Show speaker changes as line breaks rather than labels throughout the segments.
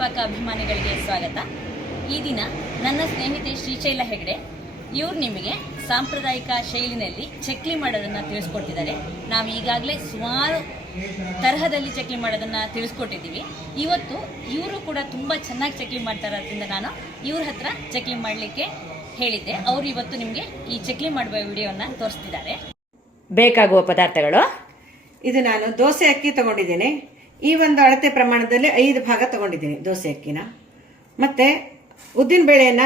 ಸ್ವಯಂಪಾಕ ಅಭಿಮಾನಿಗಳಿಗೆ ಸ್ವಾಗತ. ಈ ದಿನ ನನ್ನ ಸ್ನೇಹಿತೆ ಶ್ರೀಶೈಲ ಹೆಗಡೆ ಇವ್ರು ನಿಮಗೆ ಸಾಂಪ್ರದಾಯಿಕ ಶೈಲಿನಲ್ಲಿ ಚಕ್ಲಿ ಮಾಡೋದನ್ನ ತಿಳಿಸ್ಕೊಟ್ಟಿದ್ದಾರೆ ನಾವು ಈಗಾಗಲೇ ಸುಮಾರು ತರಹದಲ್ಲಿ ಚಕ್ಲಿ ಮಾಡೋದನ್ನ ತಿಳಿಸ್ಕೊಟ್ಟಿದ್ದೀವಿ. ಇವತ್ತು ಇವರು ಕೂಡ ತುಂಬ ಚೆನ್ನಾಗಿ ಚಕ್ಲಿ ಮಾಡ್ತಾರೋದ್ರಿಂದ ನಾನು ಇವ್ರ ಹತ್ರ ಚಕ್ಲಿ ಮಾಡಲಿಕ್ಕೆ ಹೇಳಿದ್ದೆ. ಅವರು ಇವತ್ತು ನಿಮಗೆ ಈ ಚಕ್ಲಿ ಮಾಡುವ ವಿಡಿಯೋನ ತೋರಿಸ್ತಿದ್ದಾರೆ.
ಬೇಕಾಗುವ ಪದಾರ್ಥಗಳು?
ಇದು ನಾನು ದೋಸೆ ಅಕ್ಕಿ ತಗೊಂಡಿದ್ದೇನೆ. ಈ ಒಂದು ಅಳತೆ ಪ್ರಮಾಣದಲ್ಲಿ ಐದು ಭಾಗ ತಗೊಂಡಿದ್ದೀನಿ ದೋಸೆ ಅಕ್ಕಿನ. ಮತ್ತೆ ಉದ್ದಿನ ಬೇಳೆಯನ್ನ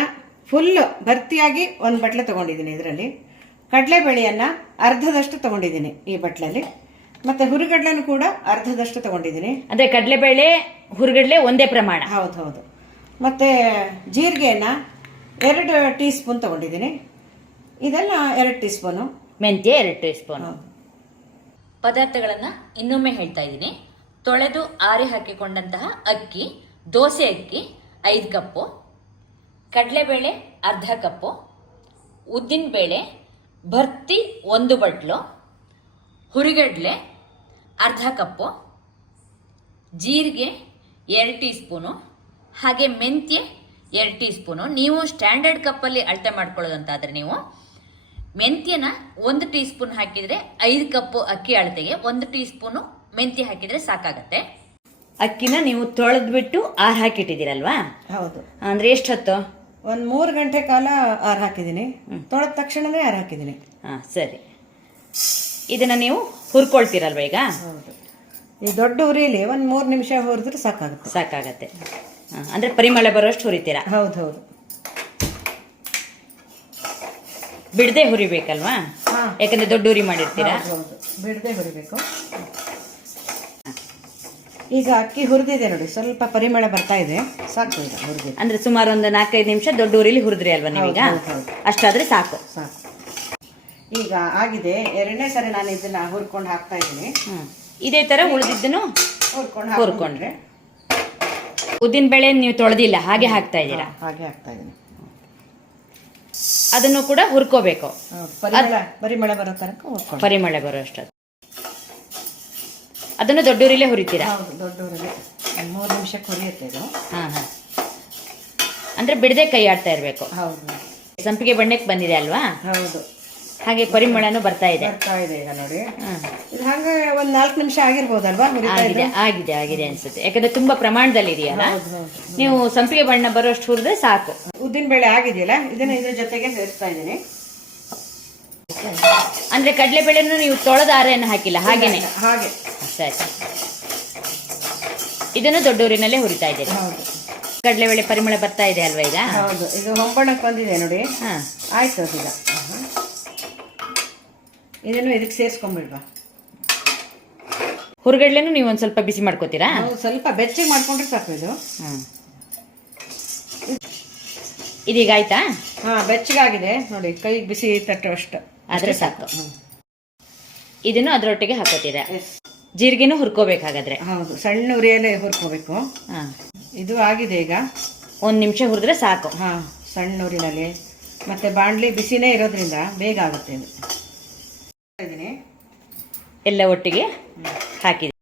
ಫುಲ್ ಭರ್ತಿಯಾಗಿ ಒಂದು ಬಟ್ಲೆ ತಗೊಂಡಿದ್ದೀನಿ ಇದರಲ್ಲಿ. ಕಡಲೆಬೇಳೆಯನ್ನ ಅರ್ಧದಷ್ಟು ತಗೊಂಡಿದ್ದೀನಿ ಈ ಬಟ್ಲಲ್ಲಿ. ಮತ್ತೆ ಹುರಿಗಡ್ಲೆನೂ ಕೂಡ ಅರ್ಧದಷ್ಟು ತಗೊಂಡಿದ್ದೀನಿ.
ಅಂದ್ರೆ ಕಡಲೆಬೇಳೆ ಹುರುಗಡಲೆ ಒಂದೇ ಪ್ರಮಾಣ.
ಹೌದು ಹೌದು. ಮತ್ತೆ ಜೀರಿಗೆಯನ್ನು ಎರಡು ಟೀ ಸ್ಪೂನ್ ತಗೊಂಡಿದ್ದೀನಿ. ಇದೆಲ್ಲ ಎರಡು ಟೀ ಸ್ಪೂನು
ಮೆಂತ್ಯ ಎರಡು ಟೀ ಸ್ಪೂನು
ಪದಾರ್ಥಗಳನ್ನು ಇನ್ನೊಮ್ಮೆ ಹೇಳ್ತಾ ಇದ್ದೀನಿ. ತೊಳೆದು ಆರಿ ಹಾಕಿಕೊಂಡಂತಹ ಅಕ್ಕಿ, ದೋಸೆ ಅಕ್ಕಿ, ಐದು ಕಪ್ಪು, ಕಡಲೆಬೇಳೆ ಅರ್ಧ ಕಪ್ಪು, ಉದ್ದಿನಬೇಳೆ, ಭರ್ತಿ ಒಂದು ಬಟ್ಲು, ಹುರಿಗಡ್ಲೆ ಅರ್ಧ ಕಪ್ಪು, ಜೀರಿಗೆ ಎರಡು ಟೀ ಸ್ಪೂನು ಹಾಗೆ ಮೆಂತ್ಯ ಎರಡು ಟೀ ಸ್ಪೂನು ನೀವು ಸ್ಟ್ಯಾಂಡರ್ಡ್ ಕಪ್ಪಲ್ಲಿ ಅಳತೆ ಮಾಡ್ಕೊಳ್ಳೋದಂತಾದರೆ ನೀವು ಮೆಂತ್ಯನ ಒಂದು ಟೀ ಸ್ಪೂನ್ ಹಾಕಿದರೆ ಐದು ಕಪ್ಪು ಅಕ್ಕಿ ಅಳತೆಗೆ ಒಂದು ಟೀ ಸ್ಪೂನು ಮೆಂತ್ಯ ಹಾಕಿದ್ರೆ ಸಾಕಾಗತ್ತೆ.
ಅಕ್ಕಿನ ನೀವು ತೊಳೆದ್ಬಿಟ್ಟು ಆರ್ ಹಾಕಿಟ್ಟಿದ್ದೀರಲ್ವಾ?
ಹೌದು.
ಅಂದ್ರೆ ಎಷ್ಟು ಹೊತ್ತು?
ಒಂದು ಮೂರು ಗಂಟೆ ಕಾಲ ಆರು ಹಾಕಿದ್ದೀನಿ. ತೊಳೆದ ತಕ್ಷಣನೇ ಆರು ಹಾಕಿದ್ದೀನಿ.
ಹಾ ಸರಿ. ಇದನ್ನ ನೀವು ಹುರ್ಕೊಳ್ತೀರಲ್ವ ಈಗ?
ಹೌದು. ಈ ದೊಡ್ಡ ಉರಿಲಿ ಒಂದು ಮೂರು ನಿಮಿಷ ಹುರಿದ್ರೆ ಸಾಕಾಗುತ್ತೆ.
ಸಾಕಾಗತ್ತೆ. ಹಾಂ ಅಂದ್ರೆ ಪರಿಮಳ ಬರೋಷ್ಟು ಹುರಿತೀರಾ?
ಹೌದು ಹೌದು.
ಬಿಡದೆ ಹುರಿಬೇಕಲ್ವಾ?
ಹಾ.
ಯಾಕಂದ್ರೆ ದೊಡ್ಡ ಉರಿ ಮಾಡಿರ್ತೀರಾ?
ಹೌದು. ಬಿಡದೆ ಹುರಿಬೇಕು. ಈಗ ಅಕ್ಕಿ ಹುರಿದಿದೆ ನೋಡಿ ಸ್ವಲ್ಪ ಪರಿಮಳ ಬರ್ತಾ ಇದೆ. ಸಾಕು ಈಗ ಹುರಿದಿದೆ
ಅಂದ್ರೆ ಸುಮಾರು ಒಂದು ನಾಲ್ಕೈದು ನಿಮಿಷ ದೊಡ್ಡ ಊರಿಲಿ ಹುರಿದ್ರಿ ಅಲ್ವಾ ನೀವೀಗ ಅಷ್ಟಾದ್ರೆ ಸಾಕು.
ಸಾಕು. ಈಗ ಆಗಿದೆ ಎರಡನೇ ಸರಿ ನಾನು ಇದನ್ನ ಹುರ್ಕೊಂಡು ಹಾಕ್ತಾ ಇದ್ದೀನಿ.
ಇದೇ ತರ ಉಳಿದಿದ್ದನ್ನು
ಹುರ್ಕೊಂಡು
ಹುರ್ಕೊಂಡ್ರೆ. ಉದ್ದಿನ ಬೇಳೆ ನೀವು ತೊಳೆದಿಲ್ಲ ಹಾಗೆ ಹಾಕ್ತಾ ಇದ್ದೀರಾ?
ಹಾಗೆ ಹಾಕ್ತಾ ಇದ್ದೀನಿ.
ಅದನ್ನು ಕೂಡ ಹುರ್ಕೋಬೇಕು.
ಪರಿಮಳ ಬರೋ ತನಕ ಪರಿಮಳ
ಪರಿಮಳ ಬರೋಷ್ಟು ಅದನ್ನು ದೊಡ್ಡ ಉರಿಲೇ ಹುರಿತೀರಾ?
ಹೌದು ಮೂರು ನಿಮಿಷಕ್ಕೆ ಹುರಿಯುತ್ತೆ ಇದು.
ಹಾ ಹಾ. ಅಂದ್ರೆ ಬಿಡದೆ ಕೈ ಆಡ್ತಾ ಇರಬೇಕು.
ಹೌದು.
ಸಂಪಿಗೆ ಬಣ್ಣಕ್ಕೆ ಬಂದಿದೆ ಅಲ್ವಾ?
ಹೌದು.
ಹಾಗೆ ಪರಿಮಳನೂ ಬರ್ತಾ ಇದೆ.
ಬರ್ತಾ ಇದೆ ಈಗ ನೋಡಿ.
ಹಾ.
ಇದು ಹಂಗೆ ಒಂದ್ ನಾಲ್ಕು ನಿಮಿಷ ಆಗಿರ್ಬೋದಲ್ವಾ ಹುರಿತಾ
ಆಗಿದೆ
ಇದ್ರೆ?
ಆಗಿದೆ ಆಗಿದೆ ಅನ್ಸುತ್ತೆ. ಯಾಕಂದ್ರೆ ತುಂಬಾ ಪ್ರಮಾಣದಲ್ಲಿ ಇದೆಯಲ್ಲ?
ಹೌದು, ಹೌದು.
ನೀವು ಸಂಪಿಗೆ ಬಣ್ಣ ಬರೋಷ್ಟು ಹುರಿದ್ರೆ ಸಾಕು.
ಉದ್ದಿನ ಬೇಳೆ ಆಗಿದೆಯಲ್ಲ? ಇದನ್ನ ಇದ್ರ ಜೊತೆಗೆ ಸೇರಿಸ್ತಾ ಇದ್ದೀನಿ.
ಅಂದ್ರೆ ಕಡಲೆಬೇಳೆನೂ ನೀವು ತೊಳೆದ ಆರೆಯನ್ನು ಹಾಕಿಲ್ಲ ಹಾಗೇನೆ?
ಹಾಗೆ.
ಸರಿ. ಇದನ್ನು ದೊಡ್ಡ ಊರಿನಲ್ಲೇ ಹುರಿತಾ ಇದ್ದೀರಿ.
ಹೌದು.
ಕಡಲೆಬೇಳೆ ಪರಿಮಳ ಬರ್ತಾ ಇದೆ ಅಲ್ವಾ ಈಗ?
ಹೌದು ಇದು ಹೊಂಬಣಕ್ಕೆ ಬಂದಿದೆ ನೋಡಿ.
ಹಾ.
ಆಯ್ತು ಈಗ. ಇದನ್ನು ಇದಕ್ಕೆ ಸೇರಿಸ್ಕೊಂಡ್ಬಿಡ್ವಾ
ಹುರುಗಡ್ಲೆನು ನೀವು ಒಂದು ಸ್ವಲ್ಪ ಬಿಸಿ ಮಾಡ್ಕೋತೀರಾ?
ಸ್ವಲ್ಪ ಬೆಚ್ಚಗೆ ಮಾಡ್ಕೊಂಡ್ರೆ ಸಾಕು ಇದು.
ಹ್ಞೂ ಇದೀಗ ಆಯ್ತಾ?
ಹಾ ಬೆಚ್ಚಗಾಗಿದೆ. ನೋಡಿ ಕೈಗೆ ಬಿಸಿ ತಟ್ಟುವಷ್ಟು.
ಆದ್ರೆ ಸಾಕು. ಇದನ್ನು ಅದರೊಟ್ಟಿಗೆ ಹಾಕೋತೀರ?
ಎಸ್
ಜೀರಿಗೆನೂ ಹುರ್ಕೋಬೇಕಾಗಾದ್ರೆ?
ಹೌದು ಸಣ್ಣ ಉರಿಯಲ್ಲೇ ಹುರ್ಕೋಬೇಕು.
ಹಾ.
ಇದು ಆಗಿದೆ ಈಗ.
ಒಂದು ನಿಮಿಷ ಹುರಿದ್ರೆ ಸಾಕು.
ಹಾ ಸಣ್ಣ ಉರಿನಲ್ಲಿ. ಮತ್ತೆ ಬಾಣಲಿ ಬಿಸಿನೇ ಇರೋದ್ರಿಂದ ಬೇಗ ಆಗುತ್ತೆ ಇದು. ಇದೀನಿ
ಎಲ್ಲ ಒಟ್ಟಿಗೆ ಹಾಕಿದೆ.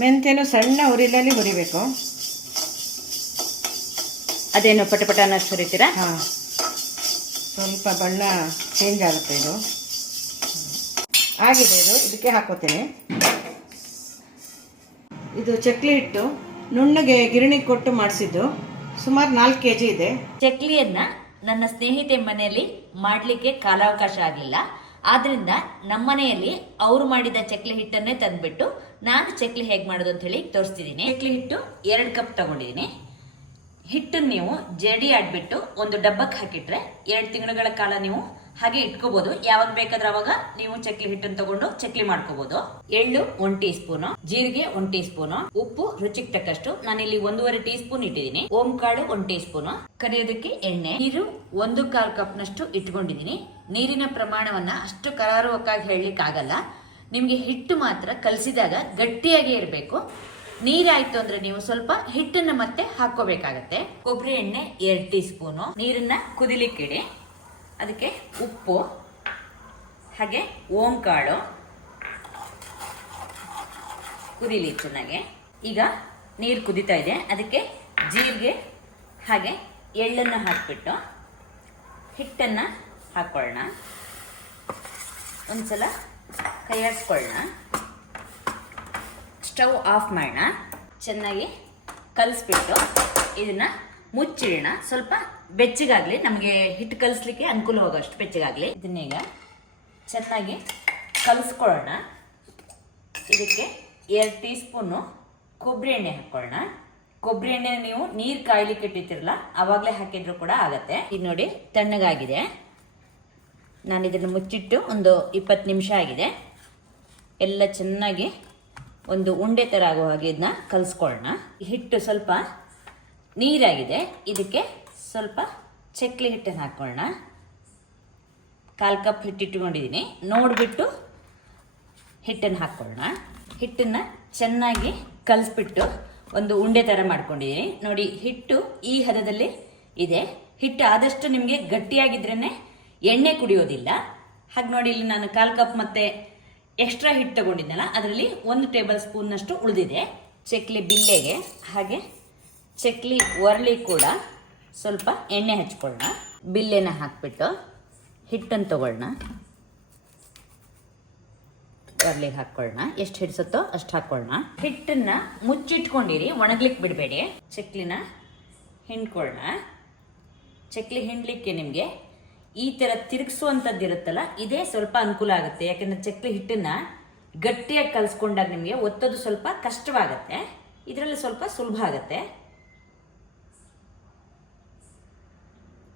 ಮೆಂತ್ಯನು ಸಣ್ಣ ಉರಿಲಲ್ಲಿ ಹುರಿಬೇಕು.
ಅದೇನು ಪಟಪಟ ಅನ್ನೋಷ್ಟು ಹುರಿತೀರಾ?
ಹಾ. ಸ್ವಲ್ಪ ಬಣ್ಣ ಚೇಂಜ್ ಆಗುತ್ತೆ ಇದು. ಆಗಿದೆ ಇದು, ಇದಕ್ಕೆ ಹಾಕೋತೇನೆ. ಇದು ಚಕ್ಲಿ ಹಿಟ್ಟು. ನುಣ್ಣಗೆ ಗಿರಣಿ ಕೊಟ್ಟು ಮಾಡಿಸಿದ್ದು. ಸುಮಾರು ನಾಲ್ಕು ಕೆ ಜಿ ಇದೆ.
ಚಕ್ಲಿಯನ್ನ ನನ್ನ ಸ್ನೇಹಿತೆ ಮನೆಯಲ್ಲಿ ಮಾಡಲಿಕ್ಕೆ ಕಾಲಾವಕಾಶ ಆಗಲಿಲ್ಲ. ಆದ್ರಿಂದ ನಮ್ಮನೆಯಲ್ಲಿ ಅವರು ಮಾಡಿದ ಚಕ್ಲಿ ಹಿಟ್ಟನ್ನೇ ತಂದ್ಬಿಟ್ಟು ನಾನು ಚಕ್ಲಿ ಹೇಗೆ ಮಾಡೋದು ಅಂತ ಹೇಳಿ ತೋರಿಸ್ತಿದ್ದೀನಿ. ಚಕ್ಲಿ ಹಿಟ್ಟು ಎರಡು ಕಪ್ ತಗೊಂಡಿದ್ದೀನಿ. ಹಿಟ್ಟನ್ನು ನೀವು ಜಡಿ ಆಡ್ಬಿಟ್ಟು ಒಂದು ಡಬ್ಬಕ್ಕೆ ಹಾಕಿಟ್ರೆ ಎರಡು ತಿಂಗಳುಗಳ ಕಾಲ ನೀವು ಹಾಗೆ ಇಟ್ಕೋಬಹುದು ಯಾವಾಗ ಬೇಕಾದ್ರೆ ಅವಾಗ ನೀವು ಚಕ್ಲಿ ಹಿಟ್ಟನ್ನು ತಗೊಂಡು ಚಕ್ಲಿ ಮಾಡ್ಕೋಬಹುದು ಎಳ್ಳು ಒಂದ್ ಟೀ ಸ್ಪೂನು ಜೀರಿಗೆ ಒಂದ್ ಟೀ ಸ್ಪೂನು ಉಪ್ಪು ರುಚಿಗೆ ತಕ್ಕಷ್ಟು ನಾನಿಲ್ಲಿ ಒಂದೂವರೆ ಟೀ ಸ್ಪೂನ್ ಇಟ್ಟಿದ್ದೀನಿ. ಓಂ ಕಾಳು ಒಂದ್ ಟೀ ಸ್ಪೂನು ಕರಿಯೋದಕ್ಕೆ ಎಣ್ಣೆ, ನೀರು ಒಂದು ಕಾಲ್ ಕಪ್ನಷ್ಟು ಇಟ್ಕೊಂಡಿದ್ದೀನಿ. ನೀರಿನ ಪ್ರಮಾಣವನ್ನ ಅಷ್ಟು ಕರಾರುವಕ್ಕಾಗಿ ಹೇಳಲಿಕ್ಕೆ ಆಗಲ್ಲ ನಿಮ್ಗೆ ಹಿಟ್ಟು ಮಾತ್ರ ಕಲಸಿದಾಗ ಗಟ್ಟಿಯಾಗಿ ಇರಬೇಕು. ನೀರಾಯ್ತು ಅಂದ್ರೆ ನೀವು ಸ್ವಲ್ಪ ಹಿಟ್ಟನ್ನ ಮತ್ತೆ ಹಾಕೋಬೇಕಾಗತ್ತೆ ಕೊಬ್ಬರಿ ಎಣ್ಣೆ ಎರಡು ಟೀ ಸ್ಪೂನು ನೀರನ್ನ ಕುದಿಲಿಕ್ಕಿಡಿ ಅದಕ್ಕೆ ಉಪ್ಪು, ಹಾಗೆ ಓಂಕಾಳು. ಕುದಿಲಿ ಚೆನ್ನಾಗೆ. ಈಗ ನೀರು ಕುದಿತಾ ಇದೆ. ಅದಕ್ಕೆ ಜೀರಿಗೆ, ಹಾಗೆ ಎಳ್ಳನ್ನು ಹಾಕಿಬಿಟ್ಟು ಹಿಟ್ಟನ್ನು ಹಾಕ್ಕೊಳ್ಳೋಣ ಒಂದ್ಸಲ ಕೈಯಾಡಿಸ್ಕೊಳ್ಳೋಣ ಸ್ಟವ್ ಆಫ್ ಮಾಡೋಣ ಚೆನ್ನಾಗಿ ಕಲಿಸ್ಬಿಟ್ಟು ಇದನ್ನು ಮುಚ್ಚಿಡೋಣ. ಸ್ವಲ್ಪ ಬೆಚ್ಚಗಾಗಲಿ, ನಮಗೆ ಹಿಟ್ಟು ಕಲಿಸ್ಲಿಕ್ಕೆ ಅನುಕೂಲ ಹೋಗೋಷ್ಟು ಬೆಚ್ಚಗಾಗಲಿ. ಇದನ್ನೀಗ ಚೆನ್ನಾಗಿ ಕಲಿಸ್ಕೊಳ್ಳೋಣ. ಇದಕ್ಕೆ ಎರಡು ಟೀ ಸ್ಪೂನು ಕೊಬ್ಬರಿ ಎಣ್ಣೆ ಹಾಕ್ಕೊಳ್ಳೋಣ. ಕೊಬ್ಬರಿ ಎಣ್ಣೆ ನೀವು ನೀರು ಕಾಯ್ಲಿಕ್ಕೆ ಇಟ್ಟಿರ್ತಿರಲ್ಲ ಆವಾಗಲೇ ಹಾಕಿದ್ರು ಕೂಡ ಆಗತ್ತೆ. ಇದು ನೋಡಿ ತಣ್ಣಗಾಗಿದೆ. ನಾನು ಇದನ್ನು ಮುಚ್ಚಿಟ್ಟು ಒಂದು ಇಪ್ಪತ್ತು ನಿಮಿಷ ಆಗಿದೆ. ಎಲ್ಲ ಚೆನ್ನಾಗಿ ಒಂದು ಉಂಡೆ ಥರ ಆಗೋ ಹಾಗೆ ಇದನ್ನ ಕಲಿಸ್ಕೊಳ್ಳೋಣ ಹಿಟ್ಟು ಸ್ವಲ್ಪ ನೀರಾಗಿದೆ. ಇದಕ್ಕೆ ಸ್ವಲ್ಪ ಚಕ್ಲಿ ಹಿಟ್ಟನ್ನು ಹಾಕ್ಕೊಳ್ಳೋಣ ಕಾಲು ಕಪ್ ಹಿಟ್ಟು ಇಟ್ಕೊಂಡಿದ್ದೀನಿ ನೋಡಿಬಿಟ್ಟು ಹಿಟ್ಟನ್ನು ಹಾಕ್ಕೊಳ್ಳೋಣ ಹಿಟ್ಟನ್ನು ಚೆನ್ನಾಗಿ ಕಲಿಸ್ಬಿಟ್ಟು ಒಂದು ಉಂಡೆ ಥರ ಮಾಡ್ಕೊಂಡಿದ್ದೀನಿ ನೋಡಿ, ಹಿಟ್ಟು ಈ ಹದದಲ್ಲಿ ಇದೆ. ಹಿಟ್ಟು ಆದಷ್ಟು ನಿಮಗೆ ಗಟ್ಟಿಯಾಗಿದ್ರೇ ಎಣ್ಣೆ ಕುಡಿಯೋದಿಲ್ಲ. ಹಾಗೆ ನೋಡಿ, ಇಲ್ಲಿ ನಾನು ಕಾಲು ಕಪ್ ಮತ್ತೆ ಎಕ್ಸ್ಟ್ರಾ ಹಿಟ್ಟು ತಗೊಂಡಿದ್ದೆನಲ್ಲ ಅದರಲ್ಲಿ ಒಂದು ಟೇಬಲ್ ಸ್ಪೂನ್ನಷ್ಟು ಉಳಿದಿದೆ. ಚಕ್ಲಿ ಬಿಲ್ಲೆಗೆ, ಹಾಗೆ ಚಕ್ಲಿ ಒರಳಿ ಕೂಡ ಸ್ವಲ್ಪ ಎಣ್ಣೆ ಹಚ್ಕೊಳ್ಳೋಣ. ಬಿಲ್ಲೆನ ಹಾಕ್ಬಿಟ್ಟು ಹಿಟ್ಟನ್ನು ತಗೊಳ್ಳೋಣ. ಒರ್ಲಿಗೆ ಹಾಕ್ಕೊಳ್ಳೋಣ. ಎಷ್ಟು ಹಿಡಿಸುತ್ತೋ ಅಷ್ಟು ಹಾಕ್ಕೊಳ್ಳೋಣ. ಹಿಟ್ಟನ್ನ ಮುಚ್ಚಿಟ್ಕೊಂಡಿರಿ ಒಣಗ್ಲಿಕ್ಕೆ ಬಿಡಬೇಡಿ. ಚಕ್ಲಿನ ಹಿಂಡ್ಕೊಳ್ಳೋಣ. ಚಕ್ಲಿ ಹಿಂಡ್ಲಿಕ್ಕೆ ನಿಮಗೆ ಈ ಥರ ತಿರುಗಿಸುವಂಥದ್ದು ಇರುತ್ತಲ್ಲ, ಇದೇ ಸ್ವಲ್ಪ ಅನುಕೂಲ ಆಗುತ್ತೆ. ಯಾಕಂದ್ರೆ ಚಕ್ಲಿ ಹಿಟ್ಟನ್ನ ಗಟ್ಟಿಯಾಗಿ ಕಲಿಸ್ಕೊಂಡಾಗ ನಿಮಗೆ ಒತ್ತೋದು ಸ್ವಲ್ಪ ಕಷ್ಟವಾಗತ್ತೆ. ಇದರಲ್ಲಿ ಸ್ವಲ್ಪ ಸುಲಭ ಆಗುತ್ತೆ.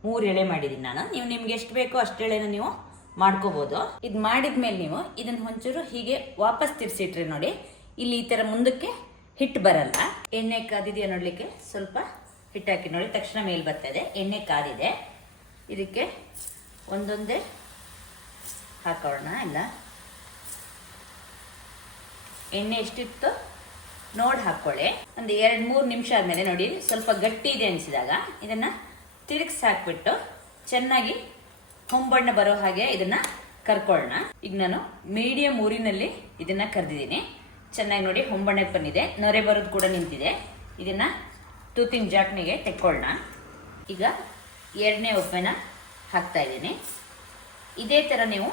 ಮೂರು ಎಳೆ ಮಾಡಿದ್ದೀನಿ ನಾನು. ನೀವು ನಿಮ್ಗೆ ಎಷ್ಟು ಬೇಕೋ ಅಷ್ಟು ಎಳೆನ ನೀವು ಮಾಡ್ಕೋಬಹುದು ಇದು ಮಾಡಿದ್ಮೇಲೆ ನೀವು ಇದನ್ನ ಒಂಚೂರು ಹೀಗೆ ವಾಪಸ್ ತಿರ್ಸಿಟ್ರಿ ನೋಡಿ. ಇಲ್ಲಿ ಈ ತರ ಮುಂದಕ್ಕೆ ಹಿಟ್ಟು ಬರಲ್ಲ. ಎಣ್ಣೆ ಕಾದಿದೆಯಾ ನೋಡ್ಲಿಕ್ಕೆ ಸ್ವಲ್ಪ ಹಿಟ್ಟು ಹಾಕಿ ನೋಡಿ. ತಕ್ಷಣ ಮೇಲ್ ಬರ್ತದೆ. ಎಣ್ಣೆ ಕಾದಿದೆ. ಇದಕ್ಕೆ ಒಂದೊಂದೇ ಹಾಕೋಣ ಎಲ್ಲ ಎಣ್ಣೆ ಎಷ್ಟಿತ್ತು ನೋಡಿ ಹಾಕೊಳ್ಳಿ ಒಂದು ಎರಡು ಮೂರು ನಿಮಿಷ ಆದಮೇಲೆ ನೋಡಿ, ಸ್ವಲ್ಪ ಗಟ್ಟಿ ಇದೆ ಅನಿಸಿದಾಗ ಇದನ್ನು ತಿರುಗಿಸಿ ಹಾಕ್ಬಿಟ್ಟು ಚೆನ್ನಾಗಿ ಹೊಂಬಣ್ಣ ಬರೋ ಹಾಗೆ ಇದನ್ನು ಕರ್ಕೊಳ್ಳೋಣ. ಈಗ ನಾನು ಮೀಡಿಯಂ ಊರಿನಲ್ಲಿ ಇದನ್ನು ಕರೆದಿದ್ದೀನಿ. ಚೆನ್ನಾಗಿ ನೋಡಿ ಹೊಂಬಣ್ಣಕ್ಕೆ ಬಂದಿದೆ. ನೊರೆ ಬರೋದು ಕೂಡ ನಿಂತಿದೆ. ಇದನ್ನು ತೂತಿನ ಜಾಟ್ನಿಗೆ ತೆಕ್ಕೊಳ್ಳೋಣ. ಈಗ ಎರಡನೇ ಒಬ್ಬನ ಹಾಕ್ತಾ ಇದ್ದೀನಿ. ಇದೇ ಥರ ನೀವು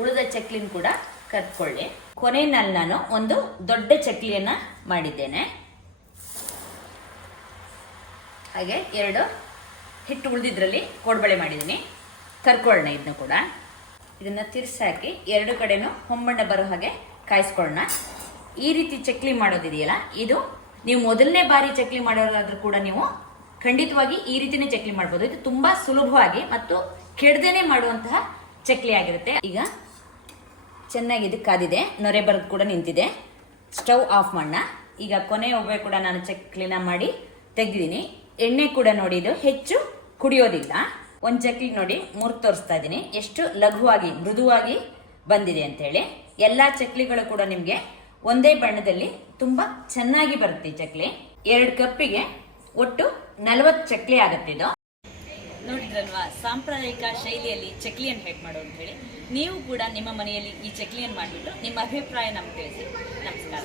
ಉಳಿದ ಚಕ್ಲಿನ ಕೂಡ ಕರ್ಕೊಳ್ಳಿ. ಕೊನೆಯಲ್ಲಿ ನಾನು ಒಂದು ದೊಡ್ಡ ಚಕ್ಲಿಯನ್ನು ಮಾಡಿದ್ದೇನೆ. ಹಾಗೆ ಎರಡು ಹಿಟ್ಟು ಉಳಿದಿದ್ರಲ್ಲಿ ಕೋಡ್ಬಳೆ ಮಾಡಿದ್ದೀನಿ. ಕರ್ಕೊಳ್ಳೋಣ ಇದನ್ನು ಕೂಡ. ಇದನ್ನ ತಿರ್ಸಾಕಿ ಎರಡು ಕಡೆನೂ ಹೊಂಬಣ್ಣ ಬರೋ ಹಾಗೆ ಕಾಯಿಸ್ಕೊಳ್ಳೋಣ. ಈ ರೀತಿ ಚಕ್ಲಿ ಮಾಡೋದಿದೆಯಲ್ಲ, ಇದು ನೀವು ಮೊದಲನೇ ಬಾರಿ ಚಕ್ಲಿ ಮಾಡೋರಾದ್ರೂ ಕೂಡ ನೀವು ಖಂಡಿತವಾಗಿ ಈ ರೀತಿನೇ ಚಕ್ಲಿ ಮಾಡ್ಬೋದು. ಇದು ತುಂಬಾ ಸುಲಭವಾಗಿ ಮತ್ತು ಕೆಡದೇನೆ ಮಾಡುವಂತಹ ಚಕ್ಲಿ ಆಗಿರುತ್ತೆ. ಈಗ ಚೆನ್ನಾಗಿ ಇದು ಕಾದಿದೆ. ನೊರೆ ಬರೋದು ಕೂಡ ನಿಂತಿದೆ. ಸ್ಟವ್ ಆಫ್ ಮಾಡೋಣ ಈಗ ಕೊನೆ ಒಬ್ಬೆ ಕೂಡ ನಾನು ಚಕ್ಲಿನ ಮಾಡಿ ತೆಗ್ದಿದ್ದೀನಿ. ಎಣ್ಣೆ ಕೂಡ ನೋಡಿ, ಇದು ಹೆಚ್ಚು ಕುಡಿಯೋದಿಲ್ಲ. ಒಂದ್ ಚಕ್ಲಿ ನೋಡಿ ಮುರ್ ತೋರಿಸ್ತಾ ಇದ್ದೀನಿ. ಎಷ್ಟು ಲಘುವಾಗಿ, ಮೃದುವಾಗಿ ಬಂದಿದೆ ಅಂತ ಹೇಳಿ ಎಲ್ಲಾ ಚಕ್ಲಿಗಳು ಕೂಡ ನಿಮ್ಗೆ ಒಂದೇ ಬಣ್ಣದಲ್ಲಿ ತುಂಬಾ ಚೆನ್ನಾಗಿ ಬರುತ್ತೆ ಚಕ್ಲಿ. ಎರಡು ಕಪ್ಪಿಗೆ ಒಟ್ಟು ನಲವತ್ತು ಚಕ್ಲಿ ಆಗುತ್ತೆ ಇದು. ನೋಡಿದ್ರಲ್ವಾ, ಸಾಂಪ್ರದಾಯಿಕ ಶೈಲಿಯಲ್ಲಿ ಚಕ್ಲಿಯನ್ನು ಹೇಗೆ ಮಾಡೋ ಅಂತ ಹೇಳಿ, ನೀವು ಕೂಡ ನಿಮ್ಮ ಮನೆಯಲ್ಲಿ ಈ ಚಕ್ಲಿಯನ್ನು ಮಾಡಿಬಿಟ್ಟು ನಿಮ್ಮ ಅಭಿಪ್ರಾಯ ನಮ್ಗೆ ತಿಳಿಸಿ. ನಮಸ್ಕಾರ.